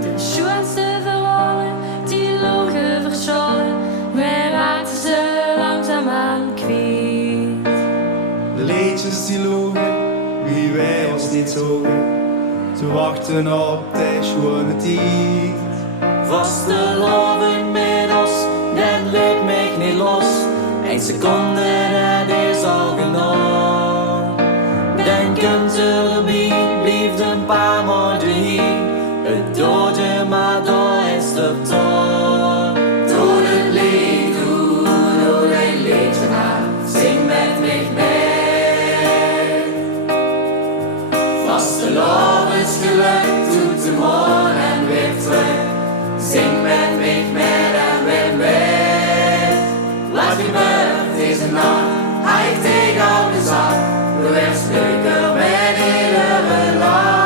De schoonste verhalen die logen verschallen, wij raakten ze langzaamaan kwijt. De liedjes die logen, wie wij ons niet zogen, te wachten op de schone tijd. Vasteloving met ons, dat lukt mij niet los. 1 seconde, dat is al genoeg. Dan kunt u erbij, blijft een paar maanden hier. Het doodje, maar daar is de toon. Doe het lied, doe een liedje aan, zing met mij mee. Vastelovensgeluk doet de morgen weer terug. Zing met mij mee en weer mee. Wat gebeurt deze nacht, hij tegen al de zak. We werden leuker met iedere lach.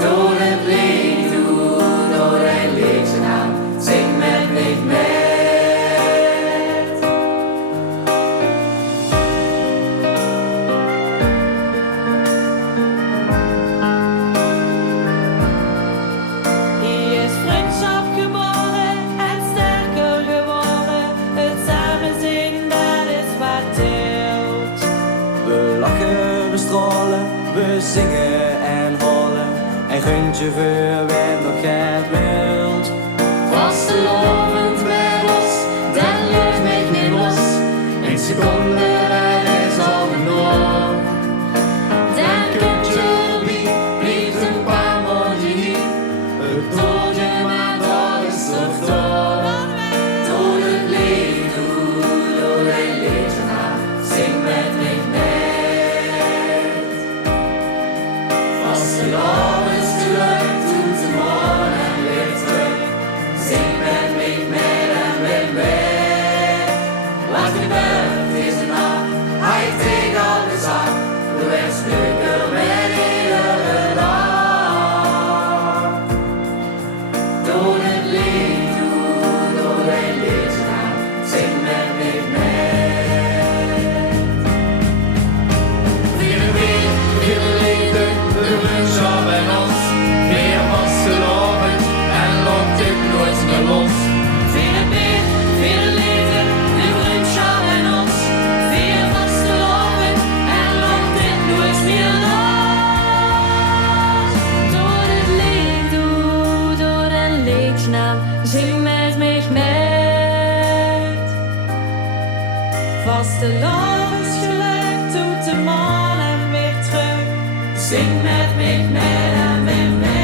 Doe het lied, doe een liedje aan, zing met mij mee. Hier is vriendschap geboren en sterker geworden. Het samen zijn, dat is wat telt. We lachen, we stralen, we zingen en hollen. En guntje voor wie nog het wilt. Vastelovend met ons, dat lukt mij niet los. 1 seconde, dat is al genoeg. Dan kunt je erbij, blijft een paar maanden hier. Het doodje, maar dat is toch toch. Doe het lied, doe een liedje aan, zing met mij mee. Vastelovensgeluk doet de morgen weer terug. Zing met mij mee en weer mee. Wat gebeurt deze nacht, hij tegen al de zak. We werden leuker met iedere lach. Doe het lied, doe een liedje aan, zing met mij mee. Vieren weer, vieren liefde, de vriendschap en ons. Meer vasteloven en lokt dit nooit meer los. Vieren meer, vieren liefde, de vriendschap en ons. Vier vasteloven en loopt dit nooit meer los. Door het lied, door een liedje aan, zing met mij mee. Vastelovensgeluk doet de morgen weer terug. Zing met mij mee en weer mee.